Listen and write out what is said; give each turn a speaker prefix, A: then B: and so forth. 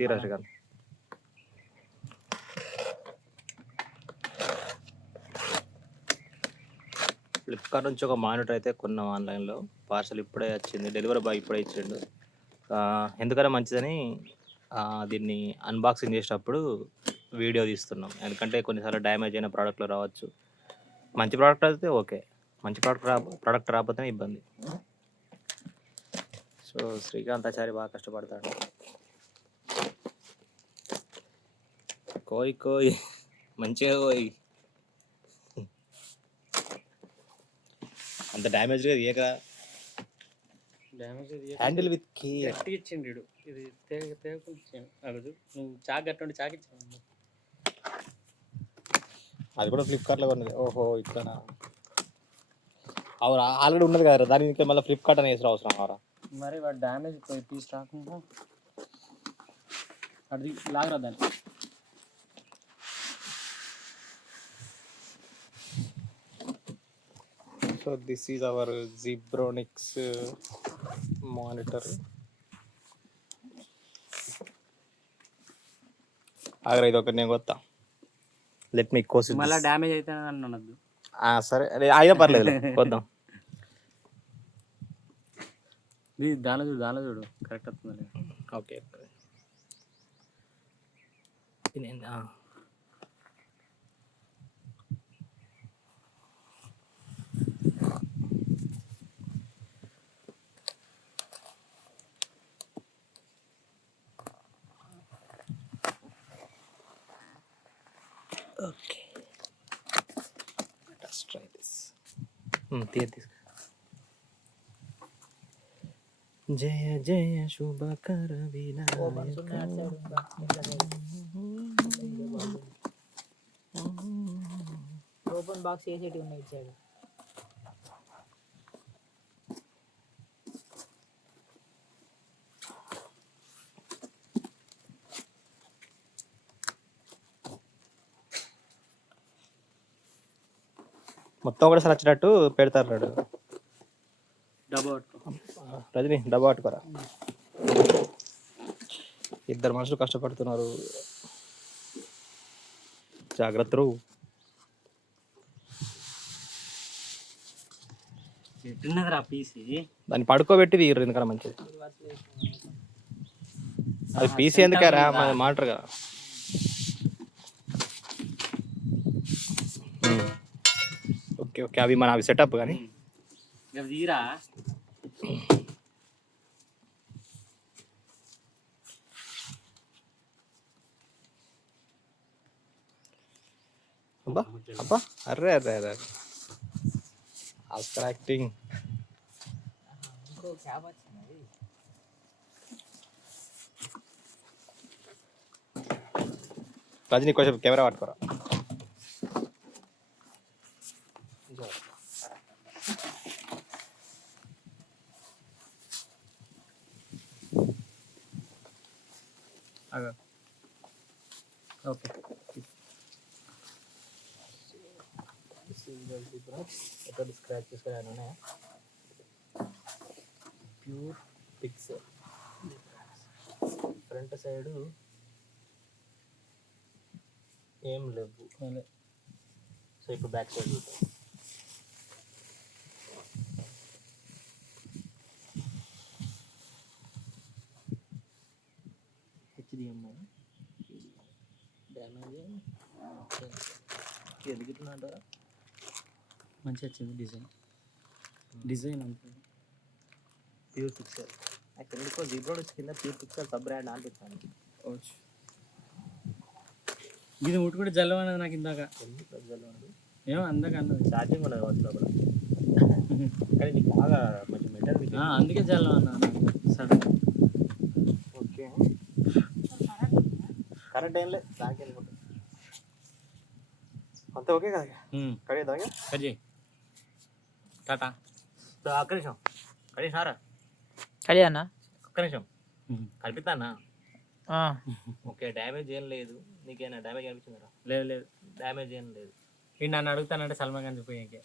A: తీరా శ్రీకాంత్. ఫ్లిప్కార్ట్ నుంచి ఒక మానిటర్ అయితే కొన్నాం ఆన్లైన్లో పార్సల్ ఇప్పుడే వచ్చింది. డెలివరీ బాయ్ ఇప్పుడే ఇచ్చిండు. ఆ, ఎందుకన్నా మంచిదని దీన్ని అన్బాక్సింగ్ చేసేటప్పుడు వీడియో తీస్తున్నాం. ఎందుకంటే కొన్నిసార్లు డ్యామేజ్ అయిన ప్రోడక్ట్లు రావచ్చు. మంచి ప్రోడక్ట్ అయితే ఓకే మంచి ప్రోడక్ట్ రా ప్రోడక్ట్ రాకపోతేనే ఇబ్బంది. సో శ్రీకాంతాచారి బాగా కష్టపడతాడు. కోయ్ కోయ్. మంచిగా కోయ్. అంత డ్యామేజ్ లేదు ఏక హ్యాండిల్ విత్ కీ.
B: గట్టిగా ఇచ్చిండు ఈడు. ఇది తేగ తేగకుండా ఇచ్చాను అగదు నువ్వు చాక్ కట్టుండి చాక్ ఇచ్చాను
A: అది కూడా ఫ్లిప్కార్ట్లో ఉన్నది ఓహో ఇక్కడ అవునా? ఆల్రెడీ ఉన్నది కదా దానికి మళ్ళీ ఫ్లిప్కార్ట్ అని వేసిన అవసరం అవరా?
B: మరి వాడు డ్యామేజ్ పోయి పీస్ రాకుండా అది లాగరా దాన్ని.
A: So this is our Zebronics monitor. ఆగరా ఇది ఒకటి నేను కొత్త. లెట్ మీ కోసి
B: మళ్ళీ డ్యామేజ్ అయితే అని అనొద్దు.
A: సరే. అయినా పర్లేదు కొద్దాం.
B: ఇది దానిలో చూడు దానిలో చూడు. కరెక్ట్ వస్తుంది
A: ఓకే. ఓకే. దిస్ తీయ తీసు జయ జయ శుభకర వినాయక.
C: ఓపెన్ బాక్స్ వేసేటి ఉన్నాయి ఇచ్చాడు
A: మొత్తం కూడా సార్ వచ్చినట్టు పెడతారు రాడు రజని డబ్బా పట్టుకోరా. ఇద్దరు మనుషులు కష్టపడుతున్నారు. జాగ్రత్తలు దాన్ని పడుకోబెట్టి తీయరు ఎందుకన్నా మంచిది? అది పీసీ ఎందుకారా? మన మాటర్ కదా. Okay okay. అవి మన అవి సెటప్ కానీ
B: తీరా?
A: అబ్బా అబ్బా అర్రే అర్రే అర్రే. యాక్టింగ్
C: వచ్చింది
A: రజనీ కొంచెం కెమెరా పట్టుకోరా?
B: ఓకే
A: ఎక్కడ స్క్రాచెస్ కానీ ఉన్నాయా ప్యూర్ పిక్సెల్ ఫ్రంట్ సైడ్ ఏం లేవు సో ఇప్పుడు బ్యాక్ సైడ్ చూద్దాం హెచ్డిఎంఐ డ్యామేజ్
B: మంచిగా వచ్చింది డిజైన్. డిజైన్ అంతే.
A: ప్యూర్ పిక్సెల్ యాక్చువల్లీ ఎందుకో జీబ్రోడ్ కింద ప్యూర్ పిక్సెల్ సబ్ బ్రాండ్ అనిపిస్తాను
B: ఇది ముట్టు కూడా జల్లమన్నది నాకు ఇందాక. ఏమో అందాక అన్నది.
A: ఛార్జింగ్ ఉన్నది కావచ్చు లోపల. కానీ నీకు బాగా మంచి మెటల్
B: ఆ, అందుకే జల్లం అన్నా సడన్
A: కరెంట్ ఏం లేదు దానికి వెళ్ళిపోతుంది అంతే ఓకే కదా కడిగేద్దాం ఇక?
B: కట్ చేయి. టాటా.
A: ఒక్క నిమిషం. కడిగినారా
C: కడి అన్న.
A: ఒక్క నిమిషం. కల్పిస్తానా ఓకే డ్యామేజ్ ఏం లేదు. నీకేనా డ్యామేజ్ అనిపించిందా
B: లేదు లేదు.
A: డ్యామేజ్ ఏం లేదు.
B: వీడు నన్ను అడుగుతానంటే సల్మాన్ ఖాన్ పోయాకే